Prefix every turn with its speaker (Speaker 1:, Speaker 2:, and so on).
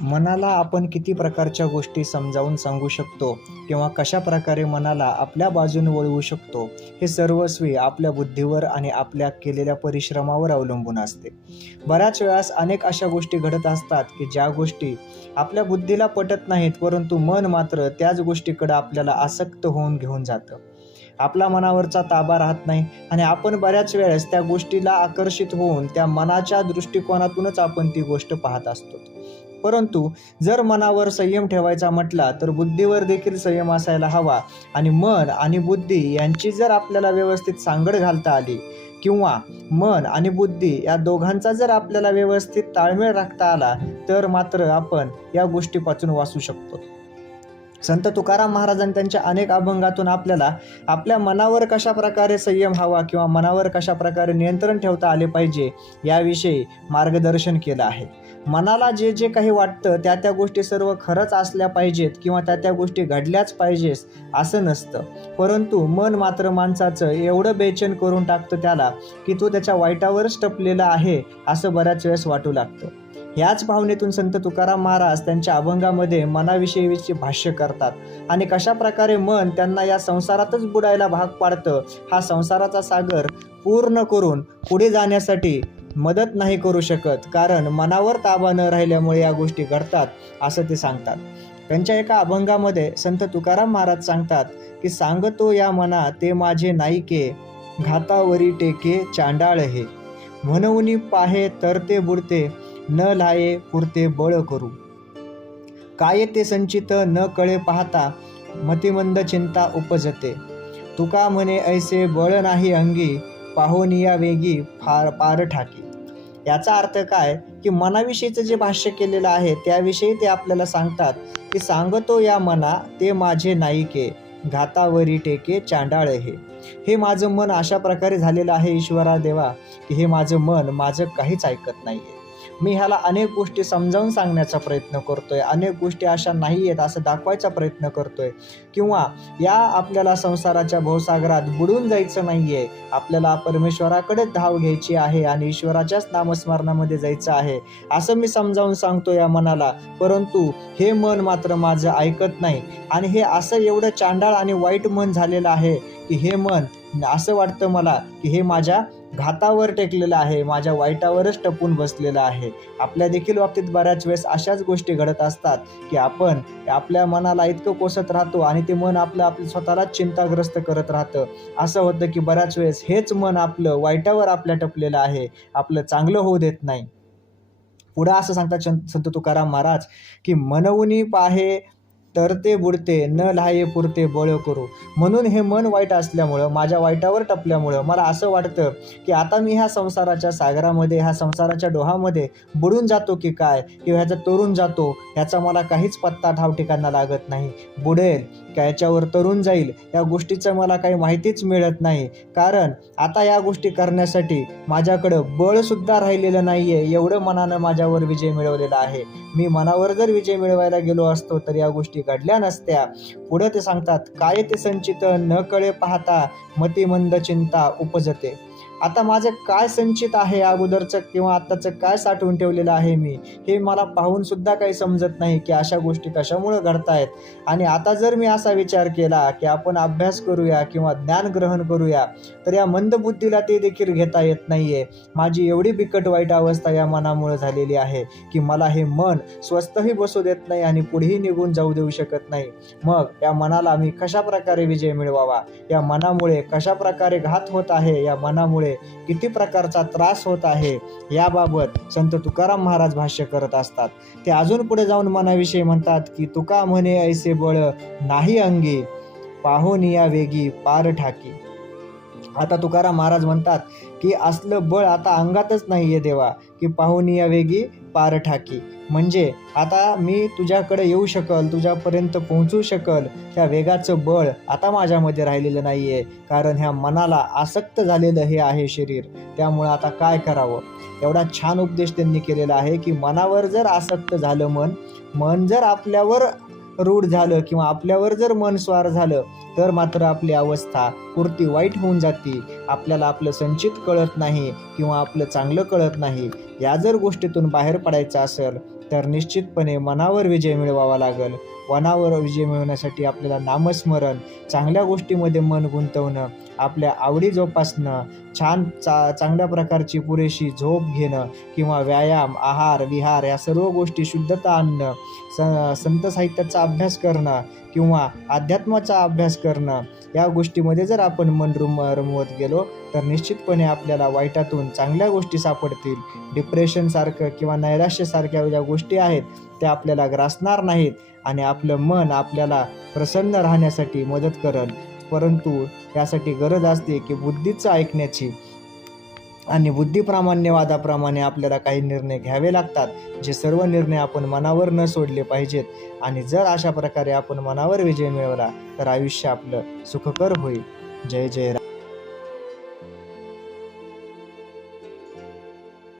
Speaker 1: मनाला आपण किती प्रकारच्या गोष्टी समजावून सांगू शकतो किंवा कशा प्रकारे मनाला आपल्या बाजूने वळवू शकतो हे सर्वस्वी आपल्या बुद्धीवर आणि आपल्या केलेल्या परिश्रमावर अवलंबून असते. बऱ्याच वेळास अनेक अशा गोष्टी घडत असतात की ज्या गोष्टी आपल्या बुद्धीला पटत नाहीत परंतु मन मात्र त्याच गोष्टीकडे आपल्याला आसक्त होऊन घेऊन जातं. आपला मनावरचा ताबा राहत नाही आणि आपण बऱ्याच वेळेस त्या गोष्टीला आकर्षित होऊन त्या मनाच्या दृष्टिकोनातूनच आपण ती गोष्ट पाहत असतो. परंतु जर मनावर संयम ठेवायचा म्हटला तर बुद्धीवर देखील संयम असायला हवा. आणि मन आणि बुद्धी यांची जर आपल्याला व्यवस्थित सांगड घालता आली किंवा मन आणि बुद्धी या दोघांचा जर आपल्याला व्यवस्थित ताळमेळ राखता आला तर मात्र आपण या गोष्टीपासून वाचू शकतो. संत तुकाराम महाराजांनी त्यांच्या अनेक अभंगातून आपल्याला आपल्या मनावर कशा प्रकारे संयम हवा किंवा मनावर कशा प्रकारे नियंत्रण ठेवता आले पाहिजे याविषयी मार्गदर्शन केलं आहे. मनाला जे जे काही वाटतं त्या त्या गोष्टी सर्व खरंच असल्या पाहिजेत किंवा त्या त्या गोष्टी घडल्याच पाहिजेस असं नसतं. परंतु मन मात्र माणसाचं एवढं बेचैन करून टाकतं त्याला की तो त्याच्या वाईटावरच टपलेला आहे असं बऱ्याच वेळेस वाटू लागतं. ह्याच भावनेतून संत तुकाराम महाराज त्यांच्या अभंगामध्ये मनाविषयीचे भाष्य करतात. आणि कशा प्रकारे मन त्यांना या संसारातच बुडायला भाग पाडतं हा संसाराचा सागर पूर्ण करून पुढे जाण्यासाठी मदत नाही करू शकत कारण मनावर ताबा न राहिल्यामुळे या गोष्टी घडतात असं ते सांगतात. त्यांच्या एका अभंगामध्ये संत तुकाराम महाराज सांगतात की सांगतो या मना ते माझे नाईके घातावरी टेके चांडाळ हे म्हणून पाहे तरते बुडते न लाये पुरते बळ करू. काय ते संचित न कळे पाहता मतिमंद चिंता उपजते. तुका म्हणे ऐसे बळ नाही अंगी पाहोनिया वेगी फार पार ठाकी. याचा अर्थ काय? की मनाविषयीचं जे भाष्य केलेलं आहे त्याविषयी ते आपल्याला सांगतात की सांगतो या मना ते माझे नाईके घातावरी टेके चांडाळ हे. हे माझं मन अशा प्रकारे झालेलं आहे ईश्वरा देवा की हे माझं मन माझं काहीच ऐकत नाही आहे मी ह्याला अनेक गोष्टी समजावून सांगण्याचा प्रयत्न करतोय. अनेक गोष्टी अशा नाही आहेत असं दाखवायचा प्रयत्न करतोय. किंवा या आपल्याला संसाराच्या भवसागरात बुडून जायचं नाही आहे आपल्याला परमेश्वराकडेच धाव घ्यायची आहे आणि ईश्वराच्याच नामस्मरणामध्ये जायचं आहे. असं मी समजावून सांगतो या मनाला. परंतु हे मन मात्र माझं ऐकत नाही. आणि हे असं एवढं चांडाळ आणि वाईट मन झालेलं आहे की हे मन असं वाटतं मला की हे माझ्या घातावर टेकलेलं आहे माझ्या वाईटावरच टपून बसलेलं आहे. आपल्या देखील बाबतीत बऱ्याच वेळेस अशाच गोष्टी घडत असतात की आपण आपल्या मनाला इतकं कोसत राहतो आणि ते मन आपलं आपलं स्वतःलाच चिंताग्रस्त करत राहतं. असं होतं की बऱ्याच वेळेस हेच मन आपलं वाईटावर आपल्या टपलेलं आहे आपलं चांगलं होऊ देत नाही. पुढं असं सांगतात चं- संत तुकाराम महाराज की मनवुनी पाहे तरते बुडते न लहाये पुरते बळ करू. म्हणून हे मन वाईट असल्यामुळं माझ्या वाईटावर टपल्यामुळं मला असं वाटतं की आता मी ह्या संसाराच्या सागरामध्ये ह्या संसाराच्या डोहामध्ये बुडून जातो की काय? किंवा ह्याचा तरुण जातो ह्याचा मला काहीच पत्ता ठाव ठिकाणा लागत नाही. बुडेल का याच्यावर तरुण जाईल या गोष्टीचं मला काही माहितीच मिळत नाही. कारण आता या गोष्टी करण्यासाठी माझ्याकडं बळसुद्धा राहिलेलं नाही आहे एवढं मनानं माझ्यावर विजय मिळवलेला आहे. मी मनावर जर विजय मिळवायला गेलो असतो तर या गोष्टी घडल्या नसत्या. पुढे ते सांगतात काय ते संचित न कळे पाहता मतिमंद चिंता उपजते. आता माझं काय संचित आहे अगोदरचं किंवा आत्ताचं काय साठवून ठेवलेलं आहे मी हे मला पाहून सुद्धा काही समजत नाही की अशा गोष्टी कशामुळं घडतायत. आणि आता जर मी असा विचार केला की आपण अभ्यास करूया किंवा ज्ञान ग्रहण करूया तर या मंदबुद्धीला ते देखील घेता येत नाहीये. माझी एवढी बिकट वाईट अवस्था या मनामुळे झालेली आहे की मला हे मन स्वस्तही बसू देत नाही आणि पुढेही निघून जाऊ देऊ शकत नाही. मग या मनाला मी कशा प्रकारे विजय मिळवावा? या मनामुळे कशा प्रकारे घात होत आहे? या मनामुळे किती प्रकारचा त्रास होत आहे याबाबत संत तुकाराम महाराज भाष्य करत असतात. ते अजून पुढे जाऊन मनाविषयी म्हणतात की तुका म्हणे ऐसे बळ नाही अंगी पाहुनिया वेगी पार ठाकी. आता तुकाराम महाराज म्हणतात की असलं बळ आता अंगातच नाहीये देवा की पाहुनिया वेगी पार ठाकी. म्हणजे आता मी तुझ्याकडे येऊ शकल तुझ्यापर्यंत पोहोचू शकल त्या वेगाचं बळ आता माझ्यामध्ये राहिलेलं नाही आहे कारण ह्या मनाला आसक्त झालेलं हे आहे शरीर. त्यामुळं आता काय करावं? एवढा छान उपदेश त्यांनी केलेला आहे की मनावर जर आसक्त झालं मन मन जर आपल्यावर रूढ झालं किंवा आपल्यावर जर मन स्वार झालं तर मात्र आपली अवस्था पुरती वाईट होऊन जाते. आपल्याला आपलं संचित कळत नाही किंवा आपलं चांगलं कळत नाही. या जर गोष्टीतून बाहेर पडायचं असेल तर निश्चितपणे मनावर विजय मिळवावा लागेल. वनावर विजय मिळवण्यासाठी आपल्याला नामस्मरण चांगल्या गोष्टीमध्ये मन गुंतवणं आपल्या आवडी जोपासणं छान चा चांगल्या प्रकारची पुरेशी झोप घेणं किंवा व्यायाम आहार विहार या सर्व गोष्टी शुद्धता आणणं स संत साहित्याचा अभ्यास करणं किंवा अध्यात्माचा अभ्यास करणं या गोष्टीमध्ये जर आपण मन रुम रमवत गेलो तर निश्चितपणे आपल्याला वाईटातून चांगल्या गोष्टी सापडतील. डिप्रेशनसारखं किंवा नैराश्यसारख्या ज्या गोष्टी आहेत त्या आपल्याला ग्रासणार नाहीत आणि आपलं मन आपल्याला प्रसन्न राहण्यासाठी मदत करल. परंतु त्यासाठी गरज असते की बुद्धीचं ऐकण्याची. आणि बुद्धिप्रामाण्यवादाप्रमाणे आपल्याला काही निर्णय घ्यावे लागतात जे सर्व निर्णय आपण मनावर न सोडले पाहिजेत. आणि जर अशा प्रकारे आपण मनावर विजय मिळवला तर आयुष्य आपलं सुखकर होईल. जय जय राम